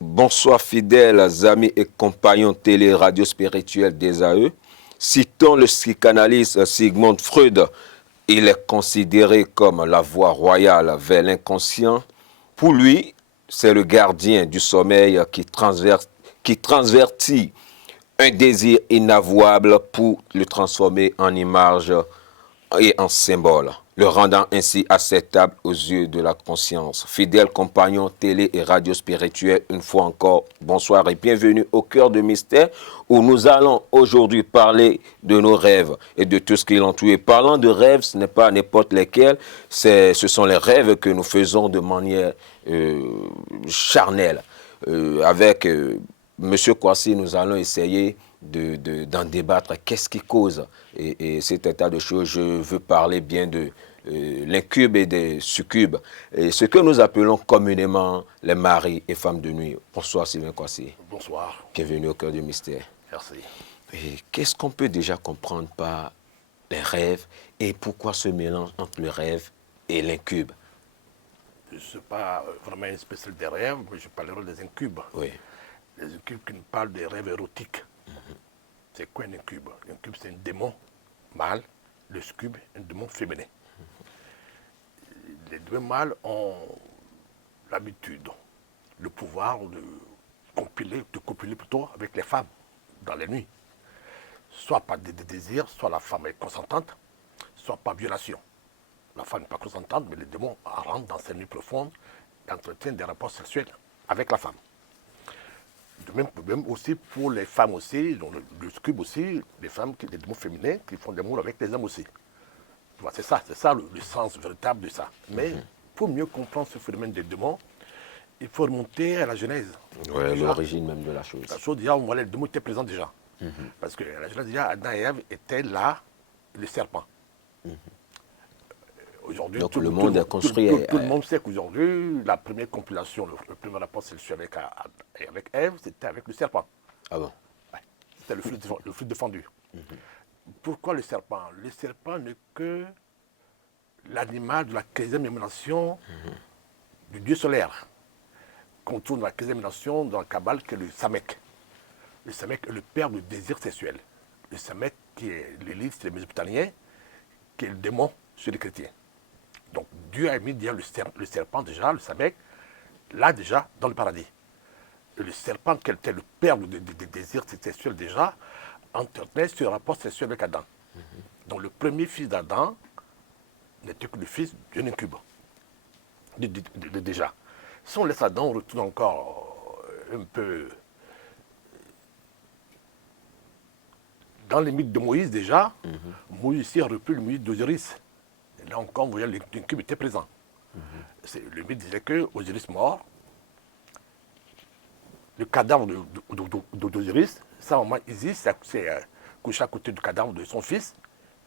Bonsoir fidèles amis et compagnons télé-radio spirituels des AE. Citons le psychanalyste Sigmund Freud. Il est considéré comme la voie royale vers l'inconscient. Pour lui, c'est le gardien du sommeil qui transvertit un désir inavouable pour le transformer en image et en symbole, le rendant ainsi acceptable aux yeux de la conscience. Fidèles compagnons télé et radio spirituels, une fois encore, bonsoir et bienvenue au cœur de mystère où nous allons aujourd'hui parler de nos rêves et de tout ce qui l'entoure. Parlant de rêves, ce n'est pas n'importe lesquels, ce sont les rêves que nous faisons de manière charnelle. Avec M. Kwasi, nous allons essayer d'en débattre. Qu'est-ce qui cause et cet état de choses? Je veux parler bien de l'incube et des succubes, et ce que nous appelons communément les maris et femmes de nuit. Bonsoir Sylvain Kwasi. Bonsoir. Bienvenue au cœur du mystère. Merci. Et qu'est-ce qu'on peut déjà comprendre par les rêves et pourquoi ce mélange entre le rêve et l'incube? Je ne suis pas vraiment un spécialiste des rêves, mais je parlerai des incubes. Oui. Les incubes qui nous parlent des rêves érotiques. C'est quoi un incube? L'incube, c'est un démon mâle, le succube, un démon féminin. Les deux mâles ont l'habitude, le pouvoir de copuler plutôt avec les femmes dans les nuits. Soit par des désirs, soit la femme est consentante, soit par violation. La femme n'est pas consentante, mais le démon rentre dans ses nuits profondes et entretient des rapports sexuels avec la femme. De même problème aussi pour les femmes aussi, donc le succube aussi, les femmes, les démons féminins qui font des amours avec les hommes aussi. C'est ça le sens véritable de ça. Mais pour mieux comprendre ce phénomène des démons, il faut remonter à la Genèse. Oui, l'origine même de la chose. La chose, déjà, on voit les démons étaient présents déjà. Parce que la Genèse, déjà, Adam et Ève étaient là, le serpent. Aujourd'hui, donc le monde est construit. Tout le monde sait qu'aujourd'hui, la première compilation, le premier rapport sexuel avec Ève, c'était avec le serpent. Ah bon? Ouais. C'était le fruit défendu. Pourquoi le serpent? Le serpent n'est que l'animal de la 15e émanation du dieu solaire, qu'on trouve dans la 15e émanation dans la Kabbale, qui est le Samek. Le Samek est le père du désir sexuel. Le Samek, qui est l'élite, c'est les Mésopotamiens, qui est le démon chez les chrétiens. Donc Dieu a mis déjà le serpent déjà, le Samek, là déjà, dans le paradis. Et le serpent, qui était le père du désir sexuel déjà, entretenait ce rapport sexuel avec Adam. Donc le premier fils d'Adam n'était que le fils d'un incube. Déjà. Si on laisse Adam, on retourne encore un peu dans les mythes de Moïse déjà. Moïse ici a repris le mythe d'Osiris. Et là encore, vous voyez, l'incube était présent. Le mythe disait que Osiris mort, le cadavre d'Osiris, sa maman Isis, c'est couché à côté du cadavre de son fils,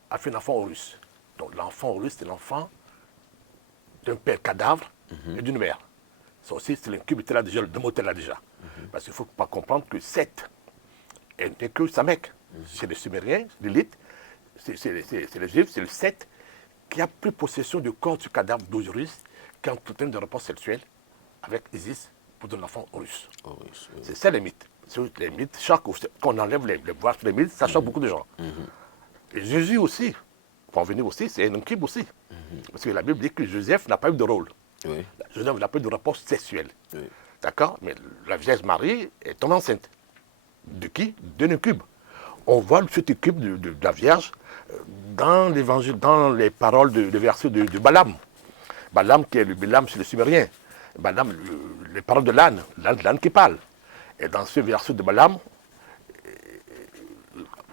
a fait un enfant Horus. Donc l'enfant Horus, c'est l'enfant d'un père cadavre et d'une mère. Ça aussi, c'est l'incube était là déjà, le démon était là déjà. Parce qu'il ne faut pas comprendre que Seth n'est que Samek. C'est les Sumériens, l'élite, c'est les Juifs, c'est le Seth qui a pris possession du corps du cadavre d'Osiris, qui entretient des rapports sexuels avec Isis pour donner l'enfant Horus. C'est ça les mythes. Les mythes, quand on enlève les voix sur les mythes, ça choque beaucoup de gens. Et Jésus aussi, pour en venir aussi, c'est un incube aussi. Parce que la Bible dit que Joseph n'a pas eu de rôle. Joseph n'a pas eu de rapport sexuel. D'accord? Mais la Vierge Marie est tombée enceinte. De qui? D'un incube. On voit cet incube de la Vierge dans l'évangile, dans les paroles de versets de Balaam. Balaam qui est le Balaam chez les Sumériens. Balaam, les paroles de l'âne qui parle. Et dans ce verset de Balaam,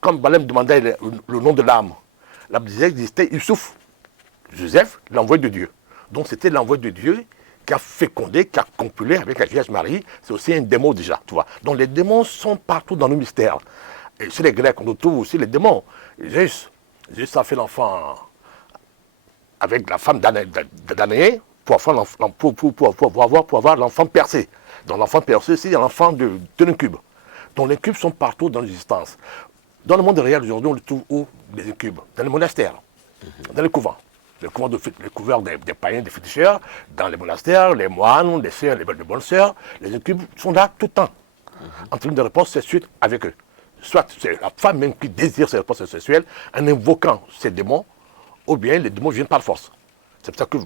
comme Balaam demandait le nom de l'âme, l'âme disait qu'il existait Youssouf, Joseph, l'envoyé de Dieu. Donc c'était l'envoyé de Dieu qui a fécondé, qui a copulé avec la Vierge Marie. C'est aussi un démon déjà, tu vois. Donc les démons sont partout dans nos mystères. Et chez les Grecs, on retrouve aussi les démons. Zeus a fait l'enfant avec la femme d'Anaïe pour avoir l'enfant percé. Donc l'enfant perçu, c'est l'enfant de l'incube. Donc les incubes sont partout dans l'existence. Dans le monde réel, aujourd'hui, on le trouve où? Les incubes. Dans les monastères, dans les couvents. Les couvents des païens, des féticheurs, dans les monastères, les moines, les sœurs, les bonnes sœurs, les incubes sont là tout le temps, en train de répondre sexuelle avec eux. Soit c'est la femme même qui désire ces réponses sexuelles en invoquant ces démons, ou bien les démons viennent par force. C'est pour ça que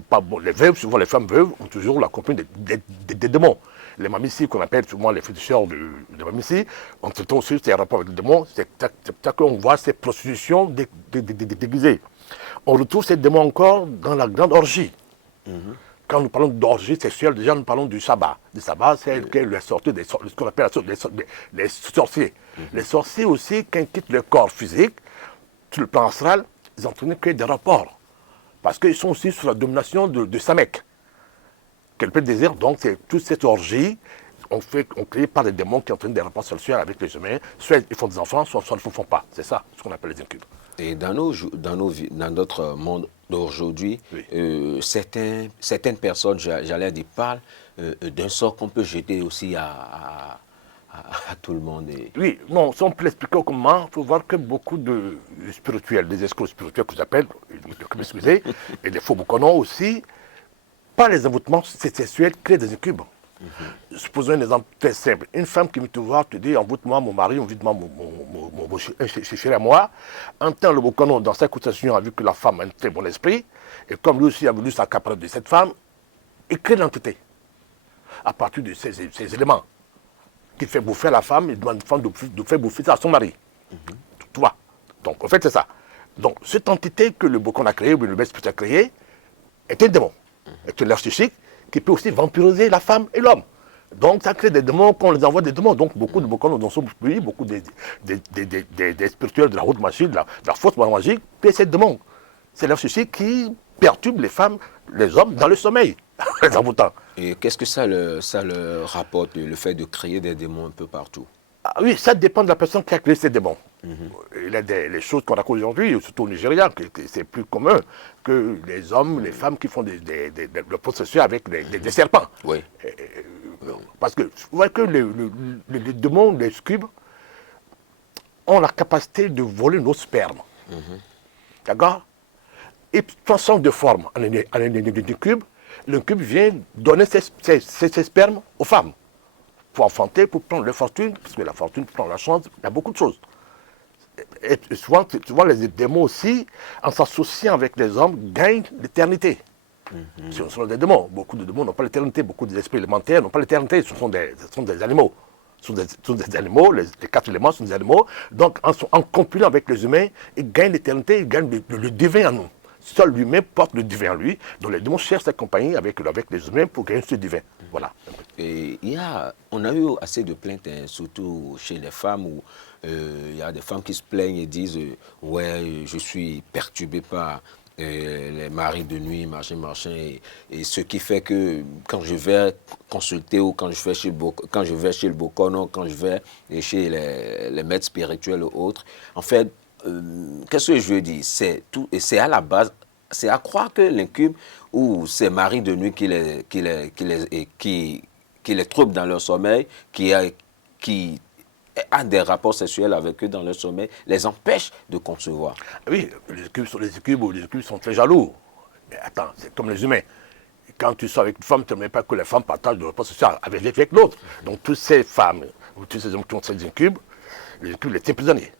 les veuves, souvent les femmes veuves, ont toujours la compagnie des démons. Les mamicis, qu'on appelle souvent les féticheurs de mamicis, ont aussi ces rapports avec les démons. C'est pour ça qu'on voit ces prostitutions déguisées. On retrouve ces démons encore dans la grande orgie. Quand nous parlons d'orgie sexuelle, déjà nous parlons du sabbat. Le sabbat, c'est la sortie ce qu'on appelle les sorciers. Les sorciers aussi, quand ils quittent le corps physique, sur le plan astral, ils ont tenu que des rapports. Parce qu'ils sont aussi sous la domination de Samek. Quel peut désir, donc, c'est toute cette orgie, on crée par des démons qui entraînent des rapports sexuels avec les humains. Soit ils font des enfants, soit ils ne le font pas. C'est ça ce qu'on appelle les incubes. Et dans notre monde d'aujourd'hui, Oui. certaines personnes, j'allais dire, parlent d'un sort qu'on peut jeter aussi à tout le monde. Oui, non, si on peut l'expliquer comment, il faut voir que beaucoup de spirituels, des escrocs spirituels que j'appelle, excusez, et des faux boucanons aussi, par les envoûtements sexuels, créent des incubes. Supposons un exemple très simple. Une femme qui vient te voir te dit envoûte-moi mon mari, envoûte-moi mon chéri à moi. Entend le boucanon dans sa conversation a vu que la femme a un très bon esprit, et comme lui aussi a voulu s'accaparer de cette femme, il crée l'entité. À partir de ces éléments, qui fait bouffer à la femme, il demande à la femme de faire bouffer ça à son mari. Tu vois. Donc en fait c'est ça. Donc cette entité que le boucan a créée, ou le best a créé, est un démon. Est un narcissique qui peut aussi vampiriser la femme et l'homme. Donc ça crée des démons qu'on les envoie des démons. Donc beaucoup de boucans dans son pays, beaucoup des spirituels de la haute magie, de la fausse magie, puis ces démons. C'est narcissique qui perturbe les femmes, les hommes dans le sommeil, les envoûtants. Et qu'est-ce que ça le rapporte, le fait de créer des démons un peu partout? Ah oui, ça dépend de la personne qui a créé ces démons. Il y a les choses qu'on raconte aujourd'hui, surtout au Nigeria, que c'est plus commun que les hommes, les femmes qui font des processus avec des serpents. Oui. Parce que vous voyez que les démons, les scubes, ont la capacité de voler nos spermes. D'accord? Ils transforment de forme en un cube. Le cube vient donner ses spermes aux femmes. Pour enfanter, pour prendre leur fortune, parce que la fortune prend la chance, il y a beaucoup de choses. Et souvent les démons aussi, en s'associant avec les hommes, gagnent l'éternité. Ce sont des démons. Beaucoup de démons n'ont pas l'éternité. Beaucoup d'esprits élémentaires n'ont pas l'éternité. Ce sont des animaux. Ce sont des animaux. Les 4 éléments sont des animaux. Donc, en compilant avec les humains, ils gagnent l'éternité, ils gagnent le divin en nous. Seul l'humain porte le divin en lui. Donc, les démons cherchent à s'accompagner avec les humains pour gagner ce divin. Voilà. Et on a eu assez de plaintes, hein, surtout chez les femmes, où il y a des femmes qui se plaignent et disent ouais, je suis perturbé par les maris de nuit, machin, et ce qui fait que quand je vais consulter ou quand je vais chez le Bokono, quand je vais chez les maîtres spirituels ou autres, en fait, qu'est-ce que je veux dire? C'est à la base, c'est à croire que l'incube ou ces maris de nuit qui les troublent dans leur sommeil, qui a des rapports sexuels avec eux dans leur sommeil, les empêche de concevoir. Oui, les incubes sont très jaloux. Mais attends, c'est comme les humains. Quand tu sors avec une femme, tu n'aimes pas que les femmes partagent le repas social avec l'autre. Donc toutes ces femmes, ou tous ces hommes qui ont ces incubes, les incubes les tiennent prisonniers.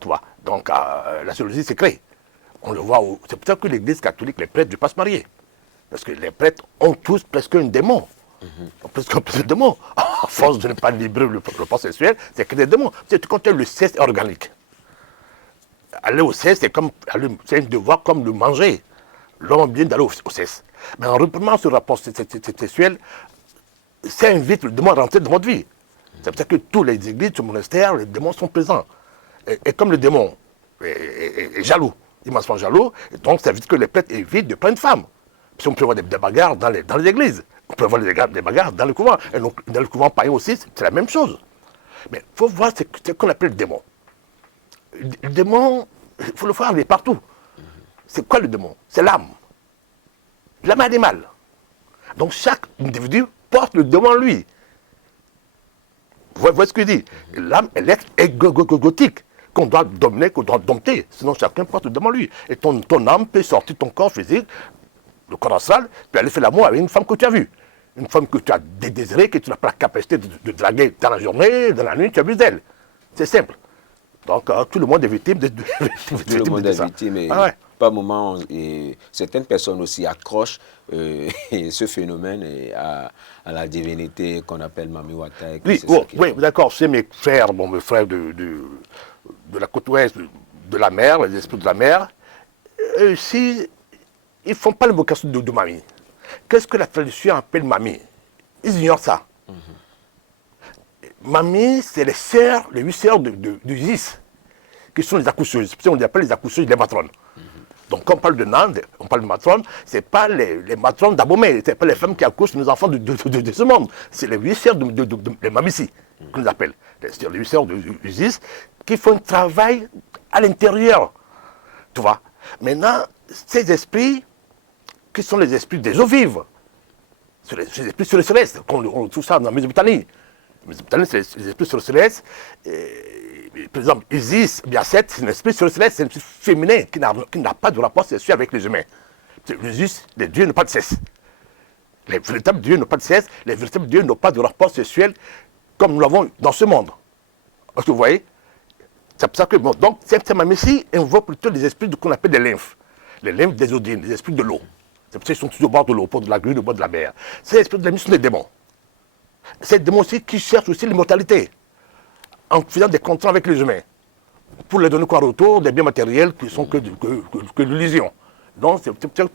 Tu vois. Donc la jalousie s'est créée. On le voit, c'est pour ça que l'Église catholique, les prêtres ne peuvent pas se marier. Parce que les prêtres ont tous presque un démon. Presque un démon. À force de ne pas libérer le rapport sexuel, c'est que des démons. C'est quand le sexe organique. Aller au sexe, c'est un devoir comme le manger. L'homme a bien d'aller au sexe. Mais en reprenant ce rapport sexuel, ça invite le démon à rentrer dans votre vie. C'est pour ça que tous les églises, tous les monastères, les démons sont présents. Et comme le démon est jaloux, immensément jaloux, et donc ça veut dire que les prêtres évitent de prendre une femme. Si on peut voir des bagarres dans les églises, on peut voir des bagarres dans le couvent. Et donc, dans le couvent païen aussi, c'est la même chose. Mais il faut voir ce qu'on appelle le démon. Le démon, il faut le voir, il est partout. C'est quoi le démon? C'est l'âme. L'âme animale. Donc chaque individu porte le démon en lui. Vous voyez ce que je dis? L'âme est l'être égotique qu'on doit dominer, qu'on doit dompter. Sinon, chacun porte devant lui. Et ton âme peut sortir de ton corps physique, le corps astral, puis aller faire l'amour avec une femme que tu as vue. Une femme que tu as désirée, que tu n'as pas la capacité de draguer dans la journée, dans la nuit, tu abuses d'elle. C'est simple. Donc, tout le monde est victime de Tout le monde est victime et par moment, certaines personnes aussi accrochent ce phénomène à la divinité qu'on appelle Mami Wata. Oui, d'accord, c'est mes frères, mes frères de la côte ouest, de la mer, les esprits de la mer. Si ils ne font pas l'invocation de Mamie. Qu'est-ce que la tradition appelle Mamie? Ils ignorent ça. Mamie, c'est les 8 sœurs d'Isis, qui sont les accoucheuses. On les appelle les accoucheuses des matrones. Donc quand on parle de Nande, on parle de matrones, ce n'est pas les matrones d'Abomey, ce n'est pas les femmes qui accouchent nos enfants de ce monde. C'est les 8 sœurs de Mamissi, qu'on les appelle. C'est les 8 sœurs d'Isis qui font un travail à l'intérieur. Tu vois? Maintenant, ces esprits, qui sont les esprits des eaux vives, c'est les esprits sur le céleste, on trouve ça dans la Mésopotamie. La Mésopotamie, c'est les esprits sur le céleste. Par exemple, Isis, Biaset, c'est un esprit sur le céleste, c'est un esprit féminin qui n'a pas de rapport sexuel avec les humains. Isis, les dieux n'ont pas de sexe. Les véritables dieux n'ont pas de sexe, les véritables dieux n'ont pas de rapport sexuel comme nous l'avons dans ce monde. Est-ce que vous voyez? C'est pour ça que, donc, cette Mamie-ci invoque plutôt les esprits qu'on appelle des lymphes. Les lymphes des odines, les esprits de l'eau. C'est pour ça qu'ils sont toujours au bord de l'eau, au bord de la grue, au bord de la mer. Ces esprits de la mer sont des démons. Ces démons aussi qui cherchent aussi l'immortalité, en faisant des contrats avec les humains, pour leur donner quoi retour, des biens matériels qui sont que l'illusion. Donc,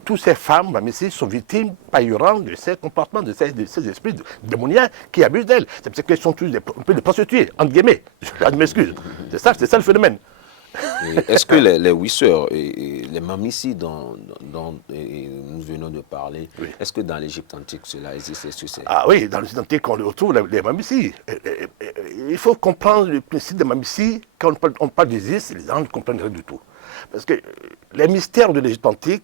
toutes ces femmes, même ici, sont victimes, pailleront de ces comportements, de ces esprits démoniaques qui abusent d'elles. C'est pour ça qu'elles sont tous un peu des prostituées, entre guillemets. Je m'excuse. C'est ça le phénomène. Est-ce que les 8 sœurs, les mamissis dont nous venons de parler, oui. Est-ce que dans l'Égypte antique cela existe? Ah oui, dans l'Égypte antique on retrouve les mamissis. Il faut comprendre le principe des mamissis. Quand on parle d'Isis, les gens ne comprennent rien du tout. Parce que les mystères de l'Égypte antique,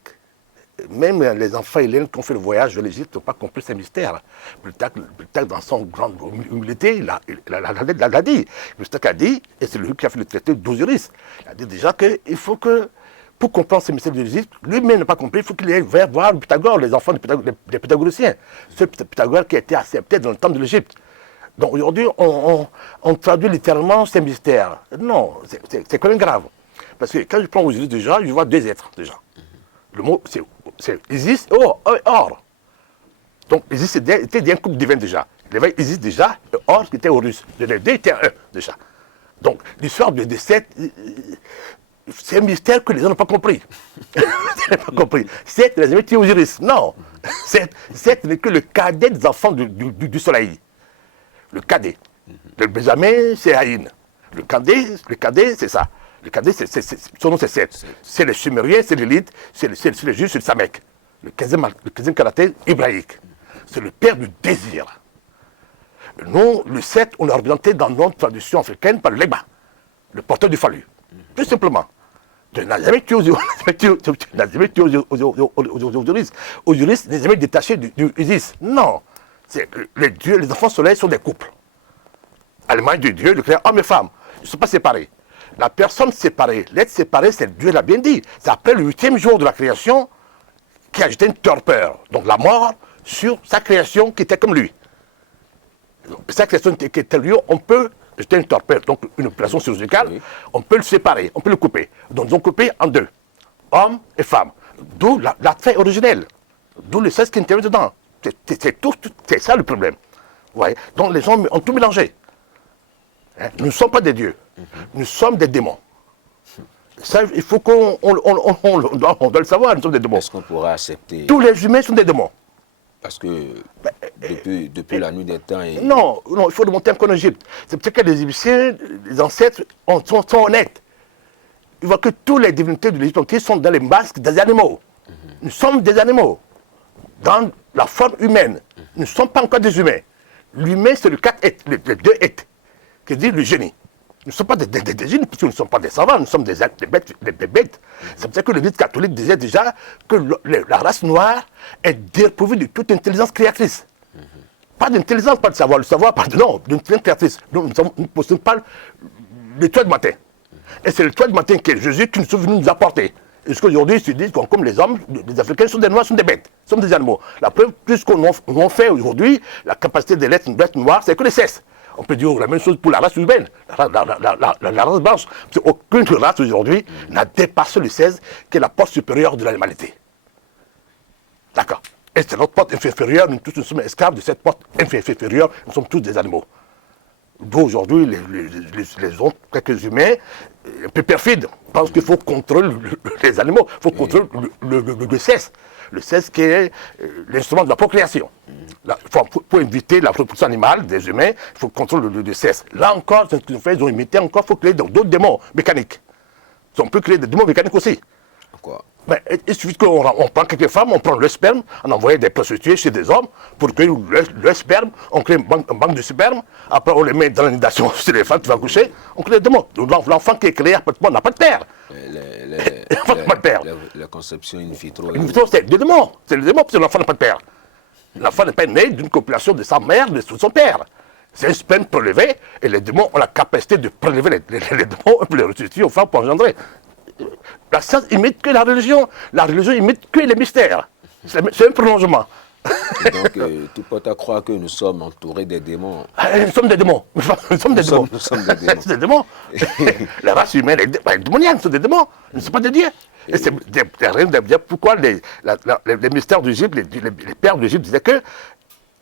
même les enfants hélènes qui ont fait le voyage de l'Égypte n'ont pas compris ces mystères. Plutarque, dans son grande humilité, il a dit. Plutarque a dit, et c'est lui qui a fait le traité d'Osiris, il a dit déjà qu'il faut que, pour comprendre ces mystères de l'Égypte, lui-même n'a pas compris, il faut qu'il aille voir Pythagore, les enfants des pythagoriciens. Ce Pythagore qui a été accepté dans le temps de l'Égypte. Donc aujourd'hui, on traduit littéralement ces mystères. Non, c'est quand même grave. Parce que quand je prends Osiris déjà, je vois 2 êtres déjà. Le mot, c'est Isis et Or. Donc, Isis était d'un couple divin déjà. Il y avait Isis déjà, et Or qui était Horus. Les 2 étaient un déjà. Donc, l'histoire de Seth, c'est un mystère que les gens n'ont pas compris. Seth, les amis, c'est Osiris. Non. Seth n'est que le cadet des enfants du soleil. Le cadet. Le Benjamin, c'est Haïn. Le cadet, c'est ça. Le cadet, son nom c'est Seth. C'est les Sumériens, c'est l'élite, c'est les Juifs, c'est le Samek. Le 15e caractère hébraïque. C'est le père du désir. Nous, le Seth, on l'a représenté dans notre tradition africaine par le Legba, le porteur du phallus. Tout simplement. Tu n'as jamais tué Osiris. Osiris n'est jamais détaché du Isis. Non. Les dieux, les enfants soleils sont des couples. À l'image de Dieu, le créateur homme et femme. Ils ne sont pas séparés. La personne séparée, l'être séparé, c'est Dieu l'a bien dit. C'est après le 8e jour de la création qui a jeté une torpeur, donc la mort, sur sa création qui était comme lui. Sa création qui était lui, on peut jeter une torpeur, donc une opération chirurgicale, oui. On peut le séparer, on peut le couper. Donc ils ont coupé en 2, homme et femme. D'où la trait originelle, d'où le sexe qui intervient dedans. C'est ça le problème. Vous voyez. Donc les gens ont tout mélangé. Hein? Nous ne sommes pas des dieux. Nous sommes des démons. Ça, il faut qu'on doit le savoir, nous sommes des démons. Est-ce qu'on pourra accepter? Tous les humains sont des démons. Parce que depuis la nuit des temps... Non, il faut remonter encore en Égypte. C'est peut-être que les Égyptiens, les ancêtres, sont honnêtes. Ils voient que toutes les divinités de l'Égypte sont dans les masques des animaux. Nous sommes des animaux, dans la forme humaine. Nous ne sommes pas encore des humains. L'humain, c'est le 4 êtres, les 2 êtres, qui dit le génie. Nous ne sommes pas des génies, puisque nous ne sommes pas des savants, nous sommes des bêtes. C'est pour ça que l'Église catholique disait déjà que la race noire est dépourvue de toute intelligence créatrice. Pas d'intelligence, pas de savoir. Le savoir, non, d'une créatrice. Nous ne possédons pas l'étoile du matin. Et c'est l'étoile du matin que Jésus qui nous est venu nous apporter. Et jusqu'aujourd'hui, ils se disent comme les hommes, les Africains sont des noirs, sont des bêtes, sont des animaux. La preuve, plus qu'on fait aujourd'hui, la capacité de l'être une bête noire, c'est que les cesse. On peut dire la même chose pour la race humaine, la race blanche. Parce qu'aucune race aujourd'hui n'a dépassé le 16, qui est la porte supérieure de l'animalité. D'accord. Et c'est notre porte inférieure, nous tous nous sommes esclaves de cette porte inférieure, nous sommes tous des animaux. D'où aujourd'hui, les autres, quelques humains, un peu perfides, pensent qu'il faut contrôler les animaux, il faut contrôler le cesse. Le cesse qui est l'instrument de la procréation. Pour éviter la reproduction animale des humains, il faut contrôler le cesse. Là encore, ce qu'ils ont fait, ils ont imité encore, il faut créer d'autres démons mécaniques. On peut créer des démons mécaniques aussi. Quoi? Ben, il suffit qu'on prend quelques femmes, on prend le sperme, on envoie des prostituées chez des hommes pour que le sperme, on crée une banque de sperme, après on les met dans l'inondation chez les femmes qui vont coucher, on crée des démons. L'enfant qui est créé n'a pas de père. La conception in vitro. In vitro, c'est des démons. C'est le démon parce que l'enfant n'a pas de père. L'enfant n'est pas né d'une copulation de sa mère, de son père. C'est un sperme prélevé et les démons ont la capacité de prélever les démons et pour les ressusciter aux femmes pour engendrer. La science imite que la religion imite que les mystères. C'est un prolongement. Et donc, tout porte à croire que nous sommes entourés des démons. Nous sommes des démons. Nous sommes des démons. Nous sommes des démons. C'est des démons. La race humaine est démoniaque, sont des démons. Ils ne sont pas des dieux. Et c'est rien de dire pourquoi les mystères d'Égypte, les pères d'Égypte disaient que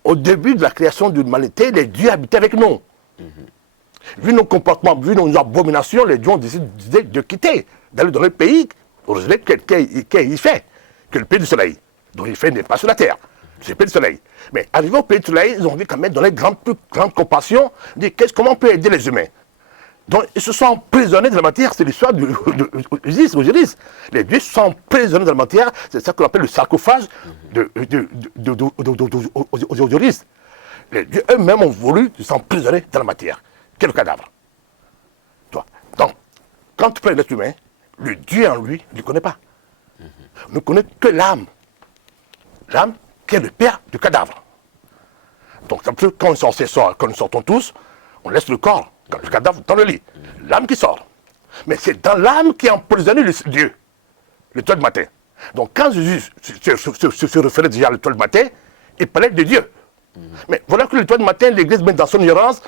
au début de la création de l'humanité, les dieux habitaient avec nous. Vu nos comportements, vu nos abominations, les dieux ont décidé de quitter, d'aller dans le pays qu'il fait, que le pays du soleil. Donc il fait n'est pas sur la terre, c'est le pays du soleil. Mais arrivé au pays du soleil, ils ont vu quand même dans les plus grandes compassions, dire comment on peut aider les humains. Donc ils se sont emprisonnés de la matière, c'est l'histoire d'Osiris. Les dieux se sont emprisonnés de la matière, c'est ça qu'on appelle le sarcophage d'Osiris. Les dieux eux-mêmes ont voulu s'emprisonner dans la matière. Quel cadavre. Donc, quand tu prends l'être humain, le Dieu en lui ne le connaît pas. Ne connaît que l'âme. L'âme qui est le père du cadavre. Donc, quand nous sortons tous, on laisse le corps, le cadavre dans le lit. L'âme qui sort. Mais c'est dans l'âme qui a emprisonné le Dieu, l'étoile du matin. Donc, quand Jésus se référait déjà à l'étoile du matin, il parlait de Dieu. Mais voilà que l'étoile du matin, l'Église, même dans son ignorance,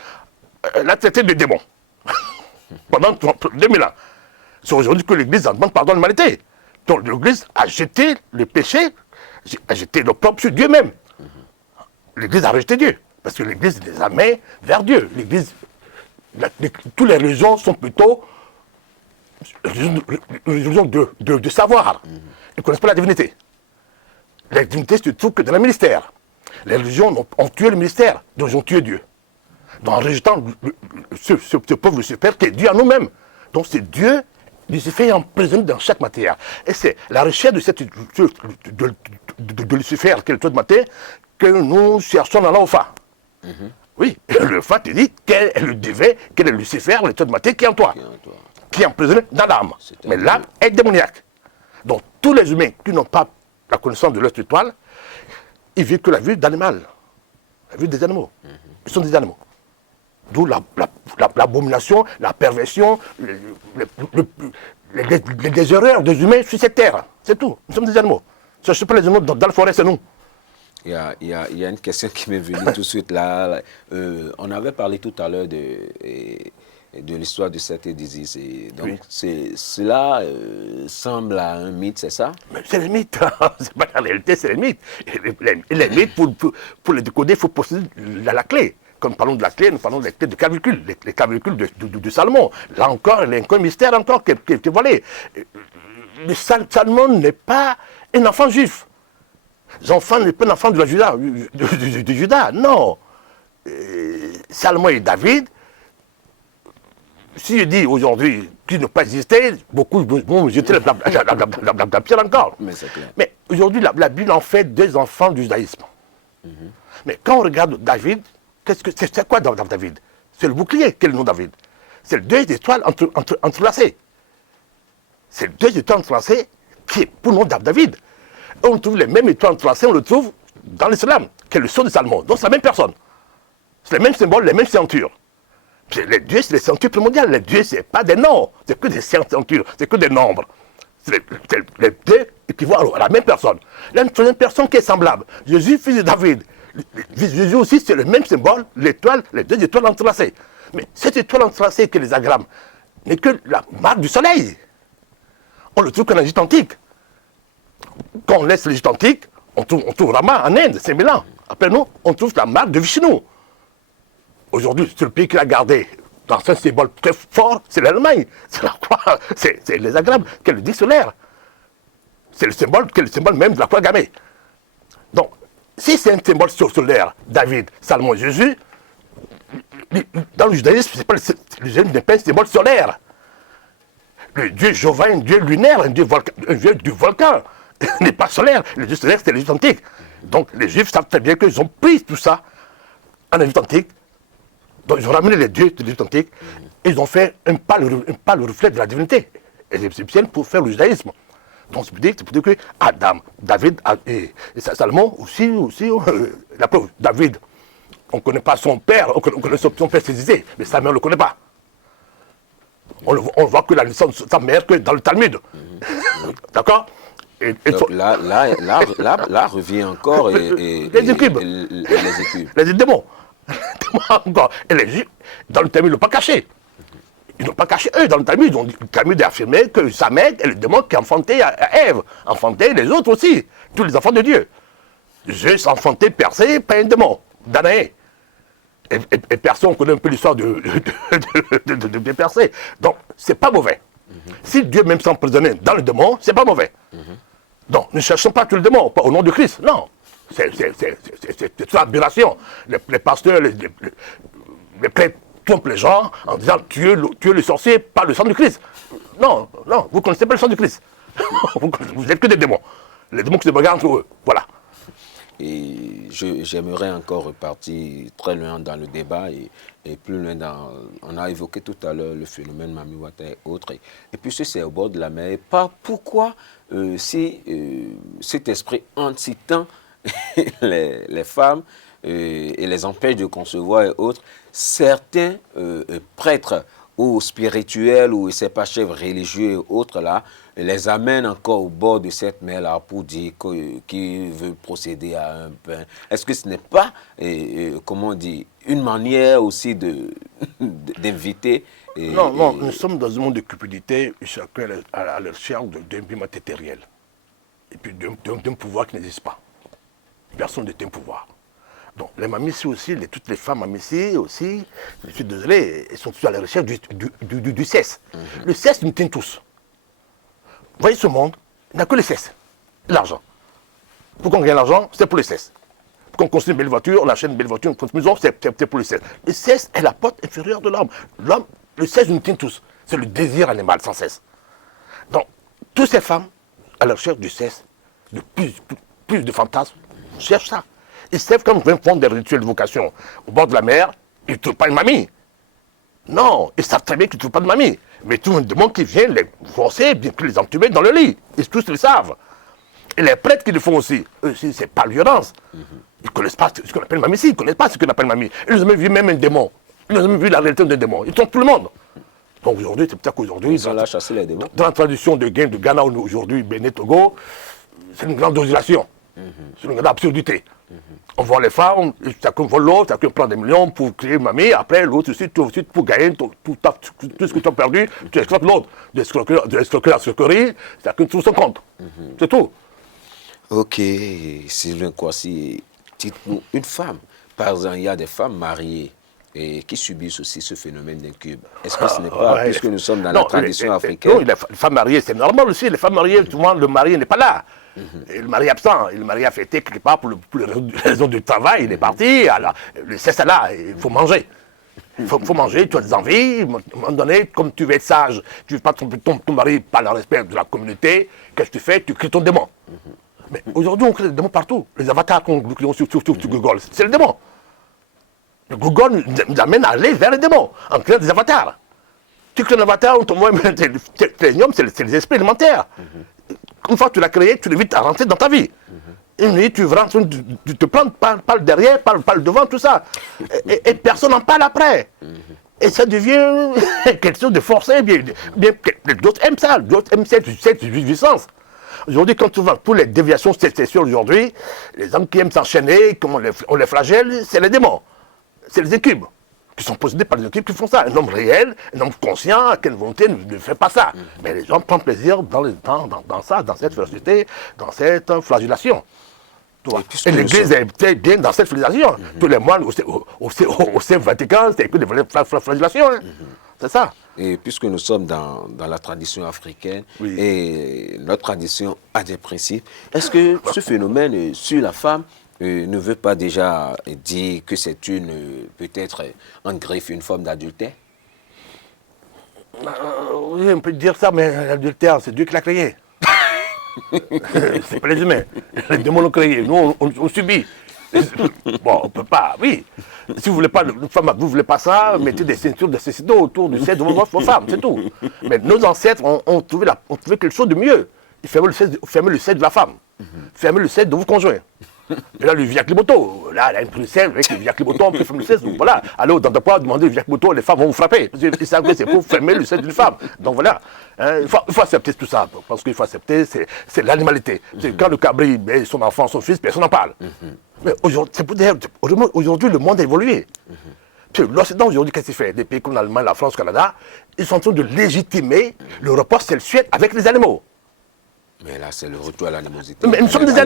l'a traité de démon. Pendant 2000 ans. C'est aujourd'hui que l'Église en demande pardon à l'humanité. Donc l'Église a jeté le péché, a jeté l'opprobre sur Dieu même. L'Église a rejeté Dieu. Parce que l'Église les a mis vers Dieu. L'Église, toutes les religions sont plutôt religions de savoir. Ils ne connaissent pas la divinité. La divinité se trouve que dans le ministère. Les religions ont tué le ministère, donc ils ont tué Dieu. En rejetant ce pauvre Lucifer qui est Dieu à nous-mêmes. Donc c'est Dieu, Lucifer est emprisonné dans chaque matière. Et c'est la recherche de Lucifer, qui est le toit de matin, que nous cherchons dans l'enfant. Oui, le fait te dit quel est le divin, quel est Lucifer, le toit de matin qui est en toi, qui est emprisonné dans l'âme. Mais l'âme est démoniaque. Donc tous les humains qui n'ont pas la connaissance de leur étoile, ils vivent que la vie d'animal, la vie des animaux. Ils sont des animaux. D'où l'abomination, la perversion, les erreurs des humains sur cette terre. C'est tout. Nous sommes des animaux. Ce ne sont pas les animaux dans la forêt, c'est nous. Il y a une question qui m'est venue tout de suite là. On avait parlé tout à l'heure de l'histoire de Seth et d'Isis. Donc, oui. Cela semble à un mythe, c'est ça? C'est le mythe. C'est pas la réalité, c'est le mythe. Les mythes, pour les décoder, il faut posséder la clé. Quand nous parlons de la clé, nous parlons des clés de calcul, les calculs de Salomon. Là encore, il y a un mystère encore qui est volé. Salomon n'est pas un enfant juif. L'enfant n'est pas un enfant de Juda, non. Salomon et David, si je dis aujourd'hui qu'ils n'ont pas existé, beaucoup vont jeter la pierre encore. Mais aujourd'hui, la Bible en fait deux enfants du judaïsme. Mais quand on regarde David, c'est quoi David? C'est le bouclier, quel est le nom David? C'est deux étoiles entrelacées. C'est deux étoiles entrelacées qui est pour le nom David. Et on trouve les mêmes étoiles entrelacées, on le trouve dans l'islam, c'est le sceau de Salomon. Donc c'est la même personne. C'est les mêmes symboles, les mêmes ceintures. Les dieux, c'est les ceintures primordiales. Les dieux, ce n'est pas des noms, c'est que des ceintures, c'est que des nombres. Les deux équivalent à la même personne. Là, une personne qui est semblable. Jésus, fils de David. Jésus aussi, c'est le même symbole, l'étoile, les deux étoiles entrelacées. Mais cette étoile entrelacée que les agrammes n'est que la marque du soleil. On le trouve qu'en Égypte antique. Quand on laisse l'Égypte antique, on trouve Rama en Inde, c'est Milan. Après nous, on trouve la marque de Vishnu. Aujourd'hui, c'est le pays qui l'a gardé dans un symbole très fort, c'est l'Allemagne. C'est la croix, c'est les agrammes, qui est le disque solaire. C'est le symbole même de la croix gammée. Donc, si c'est un symbole solaire, David, Salomon, Jésus, dans le judaïsme, le judaïsme n'est pas un symbole solaire. Le dieu Jéhovah est un dieu lunaire, un dieu du volcan, n'est pas solaire. Le dieu solaire, c'était l'Égypte antique. Donc, les Juifs savent très bien qu'ils ont pris tout ça en Égypte antique. Donc, ils ont ramené les dieux de l'Égypte antique et ils ont fait un pâle reflet de la divinité égyptienne pour faire le judaïsme. Donc, c'est pour dire que Adam, David et Salomon aussi la preuve, David, on ne connaît pas son père, on connaît son père Césisée, mais sa mère ne le connaît pas. On voit que la naissance de sa mère que dans le Talmud. D'accord. Donc là revient encore les incubes. Les démons. Et les Juifs, dans le Talmud, ils ne l'ont pas caché. Ils n'ont pas caché, eux, dans le Talmud. Le Talmud a affirmé que sa mère est le démon qui a enfanté Ève, enfanté les autres aussi, tous les enfants de Dieu. Zeus a enfanté Persée, pas un démon, Danaé. Et personne connaît un peu l'histoire de Persée. Donc, c'est pas mauvais. Si Dieu même s'emprisonnait dans le démon, c'est pas mauvais. Donc, ne cherchons pas tout le démon, au nom de Christ, non. C'est une aberration. Les pasteurs, les prêtres trompent les gens en disant tu es le sorcier par le sang de Christ. Non, vous ne connaissez pas le sang de Christ. Vous n'êtes que des démons. Les démons qui se regardent entre eux. Voilà. Et j'aimerais encore repartir très loin dans le débat et plus loin dans... On a évoqué tout à l'heure le phénomène Mami Wata et autres. Et puis c'est au bord de la mer. Pourquoi si cet esprit incitant les femmes et les empêche de concevoir et autres, certains prêtres ou spirituels ou ces pas chefs religieux et autres là, les amènent encore au bord de cette mer-là pour dire qu'ils veulent procéder à un pain. Est-ce que ce n'est pas, comment on dit, une manière aussi d'inviter Non, nous sommes dans un monde de cupidité, chacun à la recherche d'un but matériel. Et puis d'un pouvoir qui n'existe pas. Personne ne détient pouvoir. Donc les mamies aussi, toutes les femmes mamies aussi, je suis désolé, elles sont toutes à la recherche du cesse. Le cesse nous tient tous. Vous voyez ce monde, il n'y a que le cesse, l'argent. Pour qu'on gagne l'argent, c'est pour le cesse. Pour qu'on construise une belle voiture, on achète une belle voiture, une maison, c'est pour le cesse. Le cesse est la porte inférieure de l'homme. L'homme, le cesse nous tient tous. C'est le désir animal sans cesse. Donc, toutes ces femmes, à la recherche du cesse, de plus de fantasmes, cherchent ça. Ils savent quand ils font des rituels de vocation au bord de la mer, ils ne trouvent pas une mamie. Non, ils savent très bien qu'ils ne trouvent pas de mamie. Mais tout le monde qui vient les forcer, bien qu'ils les entuber dans le lit. Ils tous le savent. Et les prêtres qui le font aussi, eux aussi, c'est pas l'ignorance. Ils ne connaissent pas ce qu'on appelle mamie ici, ils ne connaissent pas ce qu'on appelle mamie. Ils n'ont jamais vu même un démon. Ils n'ont jamais vu la réalité d'un démon. Ils trompent tout le monde. Donc aujourd'hui, c'est peut-être qu'aujourd'hui, ils sont là chasser les démons. Dans la tradition de Ghana aujourd'hui, Bénin, Togo, c'est une grande oscillation. C'est une grande absurdité. On voit les femmes, chacun vole l'autre, chacun prend des millions pour créer une mamie, après l'autre aussi, pour gagner tout ce que tu as perdu, tu exploites l'autre. De l'escroquerie à la escroquerie, chacun trouve son compte. C'est tout. Ok, Sylvain Kouassi, dites-nous, une femme, par exemple, il y a des femmes mariées et qui subissent aussi ce phénomène d'incube. Est-ce que ce n'est pas, puisque nous sommes dans la tradition africaine? Non, les femmes mariées, c'est normal aussi, les femmes mariées, souvent le mari n'est pas là. Et le mari est absent, et le mari a fêté quelque part pour les raisons du travail, il est parti, alors, c'est ça là, il faut manger. Il faut manger, tu as des envies, à un moment donné, comme tu veux être sage, tu ne veux pas tromper ton mari par le respect de la communauté, qu'est-ce que tu fais? Tu crées ton démon. Mais aujourd'hui, on crée des démons partout. Les avatars qu'on crée sur Google, c'est le démon. Le Google nous amène à aller vers les démons, en créant des avatars. Tu crées un avatar, on t'envoie, c'est les esprits élémentaires. Une fois que tu l'as créé, tu l'évites à rentrer dans ta vie. Une nuit, tu rentres, tu te prends par le derrière, par le devant, tout ça. Et personne n'en parle après. Et ça devient quelque chose de forcé. D'autres aiment ça, d'autres aiment cette jouissance. Aujourd'hui, quand tu vois toutes les déviations sexuelles aujourd'hui, les hommes qui aiment s'enchaîner, comme on les flagelle, c'est les démons. C'est les incubes qui sont possédés par les incubes qui font ça. Un homme réel, un homme conscient, à quelle volonté ne fait pas ça. Mais les gens prennent plaisir dans ça, dans cette férocité, dans cette flagellation. Et l'Église est bien dans cette flagellation. Tous les mois, au Saint-Vatican, c'est que des flagellations. C'est ça. Et puisque nous sommes dans la tradition africaine, et notre tradition a des principes, est-ce que ce phénomène sur la femme ne veut pas déjà dire que c'est peut-être en greffe, une forme d'adultère? Oui, on peut dire ça, mais l'adultère, c'est Dieu qui l'a créé. C'est pas les humains. Les démons l'ont créé. Nous, on subit. Bon, on ne peut pas, oui. Si vous voulez pas, vous voulez pas ça, mettez des ceintures de cécité autour du sexe de votre femme, c'est tout. Mais nos ancêtres ont trouvé quelque chose de mieux. Ils fermaient le sexe de la femme. Fermez le sexe de vos conjoints. Et là, le Via Cliboto, là, il a une princesse avec le Via Cliboto, on peut fermer le sexe. Voilà. Allez, dans pas demander le Via Cliboto, les femmes vont vous frapper. Parce qu'ils savent que c'est pour fermer le sexe d'une femme. Donc voilà. Il faut accepter tout ça. Parce qu'il faut accepter, c'est l'animalité. Quand le cabri met son enfant, son fils, personne n'en parle. Mais aujourd'hui, le monde a évolué. L'Occident, aujourd'hui, qu'est-ce qu'il fait? Des pays comme l'Allemagne, la France, le Canada, ils sont en train de légitimer le rapport sexuel avec les animaux. Mais là, c'est le retour à l'animosité. Mais nous sommes des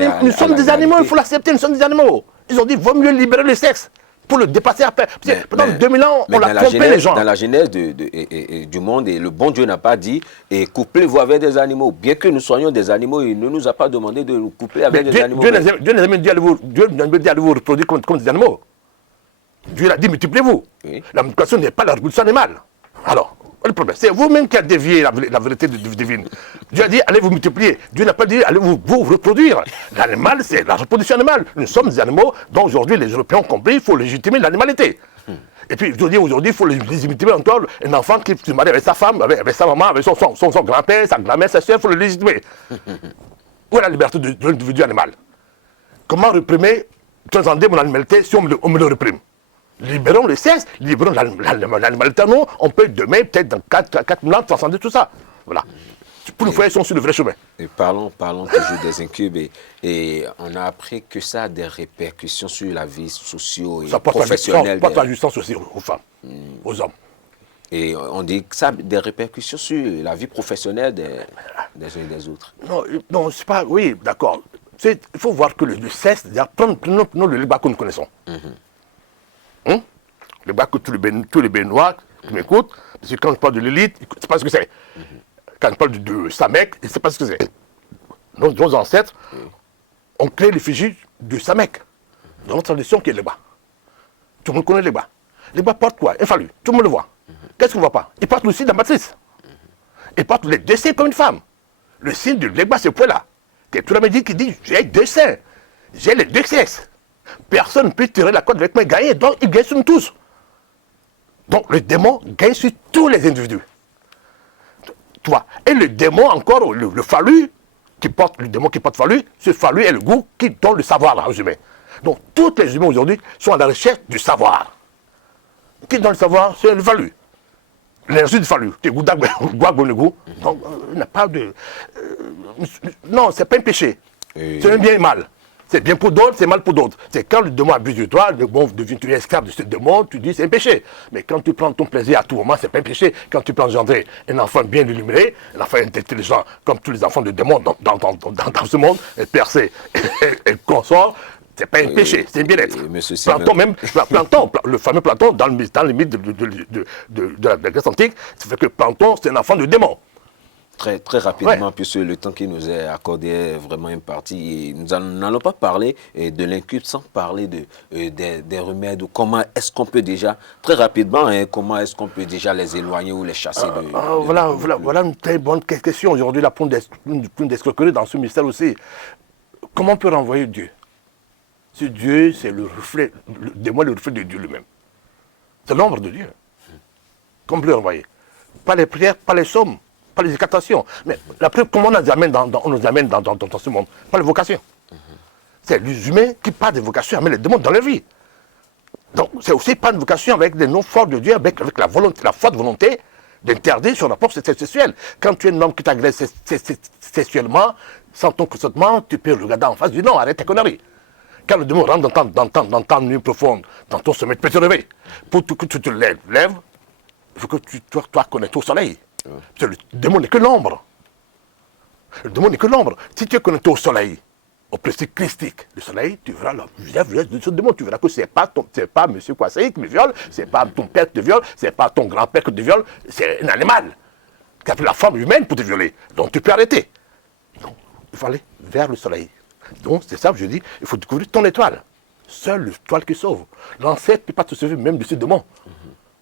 animaux, il faut l'accepter, nous sommes des animaux. Ils ont dit, vaut mieux libérer le sexe pour le dépasser après. Pendant 2000 ans, on l'a trompé les gens. Dans la genèse du monde, et le bon Dieu n'a pas dit, et couplez-vous avec des animaux. Bien que nous soyons des animaux, il ne nous a pas demandé de nous coupler avec des animaux. Dieu n'a jamais dit de vous reproduire comme des animaux. Dieu a dit, multipliez-vous. Oui. La multiplication n'est pas la reproduction animale. Alors, le problème, c'est vous-même qui avez dévié la vérité divine. Dieu a dit, allez vous multiplier. Dieu n'a pas dit, allez vous reproduire. L'animal, c'est la reproduction animale. Nous sommes des animaux dont aujourd'hui les Européens ont compris, il faut légitimer l'animalité. Et puis, aujourd'hui, il faut légitimer encore un enfant qui se marie avec sa femme, avec sa maman, avec son grand-père, sa grand-mère, sa soeur, il faut le légitimer. Où est la liberté de l'individu animal? Comment réprimer, transcender mon animalité si on me le réprime? Libérons le sexe, libérons l'animalité. Non, on peut demain, peut-être dans 4 000 ans, transcender tout ça. Voilà. Pour nous faire, ils sont sur le vrai chemin. Et parlons toujours des incubes. Et on a appris que ça a des répercussions sur la vie socio- et professionnelle. Ça porte la justice aussi aux femmes, aux hommes. Et on dit que ça a des répercussions sur la vie professionnelle des uns et des autres. Non, c'est pas... Oui, d'accord. Il faut voir que le sexe, prenons le débat que nous connaissons. Le débat que tous les Béninois qui m'écoutent, parce que quand je parle de l'élite, ils ne savent pas ce que c'est. Quand je parle de Samek, ils ne savent pas ce que c'est. Nos ancêtres ont créé l'effigie de Samek, dans notre tradition qui est le bas. Tout le monde connaît les bas. Les bas portent quoi? Un phallu. Tout le monde le voit. Qu'est-ce qu'on ne voit pas? Ils portent aussi la matrice. Ils portent les deux seins comme une femme. Le signe du legba, c'est ce point-là. Tout le monde dit j'ai 2 seins. J'ai les 2 sexes. Personne ne peut tirer la corde avec moi et gagner. Donc, ils gagnent sur nous tous. Donc, le démon gagne sur tous les individus. Tu vois. Et le démon, encore, le phallu, le démon qui porte phallu, ce phallu est le goût qui donne le savoir aux humains. Donc, tous les humains aujourd'hui sont à la recherche du savoir. Qui donne le savoir? C'est le phallu. L'énergie du phallu. Tu goûtes le goût. Donc, il n'y a pas de... non, ce n'est pas un péché. C'est un bien et mal. C'est bien pour d'autres, c'est mal pour d'autres. C'est quand le démon abuse de toi, le démon devient esclave de ce démon, tu dis c'est un péché. Mais quand tu prends ton plaisir à tout moment, c'est pas un péché. Quand tu prends engendrer un enfant bien illuminé, un enfant intelligent, comme tous les enfants de démons dans ce monde, et percé et consort, c'est pas un péché, c'est un bien-être. Platon, le fameux Platon, dans les mythes de la Grèce antique, ça fait que Platon, c'est un enfant de démon. Très rapidement, puisque le temps qui nous est accordé est vraiment imparti. Et nous n'allons pas parler de l'incube sans parler des remèdes. Comment est-ce qu'on peut déjà, très rapidement, comment est-ce qu'on peut déjà les éloigner ou les chasser Voilà une très bonne question. Aujourd'hui, la pointe d'escroquerie dans ce mystère aussi. Comment on peut renvoyer Dieu? Si Dieu, c'est le reflet, le démon est le reflet de Dieu lui-même. C'est l'ombre de Dieu. Comment on peut le renvoyer? Pas les prières, pas les sommes. Pas les incantations. Mais la preuve, comment on nous amène dans ce monde? Pas les vocations. C'est les humains qui, par des vocations, amènent les démons dans leur vie. Donc, c'est aussi pas une vocation avec des noms forts de Dieu, avec la volonté, la forte volonté d'interdire son rapport sexuel. Quand tu es un homme qui t'agresse sexuellement, sans ton consentement, tu peux le regarder en face, du non, arrête tes conneries. Quand le démon rentre dans ta nuit profonde, dans ton sommeil, tu peux te lever. Pour que tu te lèves, il faut que tu dois connaître au soleil. Le démon n'est que l'ombre. Le démon n'est que l'ombre. Si tu es connecté au soleil, au principe christique, le soleil, tu verras le visage de ce démon. Tu verras que ce n'est pas M. Kwasei qui me viole, ce n'est pas ton père qui te viole, ce n'est pas ton grand-père qui te viole, c'est un animal qui a pris la forme humaine pour te violer. Donc tu peux arrêter. Donc, il faut aller vers le soleil. Donc c'est ça que je dis, il faut découvrir ton étoile. Seule l'étoile qui sauve. L'ancêtre ne peut pas te sauver même de ce démon.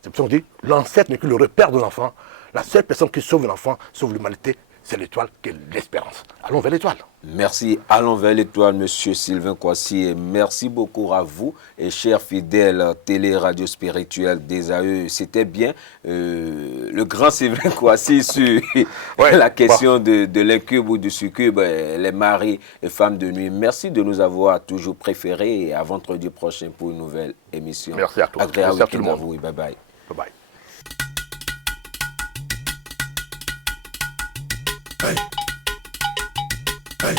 C'est pour ça qu'on dit, l'ancêtre n'est que le repère de l'enfant. La seule personne qui sauve l'enfant, sauve l'humanité, c'est l'étoile qui est l'espérance. Allons vers l'étoile. Merci. Allons vers l'étoile, monsieur Sylvain Kwasi. Et merci beaucoup à vous, et chers fidèles télé-radio spirituelle des AE. C'était bien le grand Sylvain Kwasi sur la question de l'incube ou du succube, les maris et femmes de nuit. Merci de nous avoir toujours préférés, et à vendredi prochain pour une nouvelle émission. Merci à toi. Agréable week-end à vous et bye bye. Bye bye. Hey. Hey.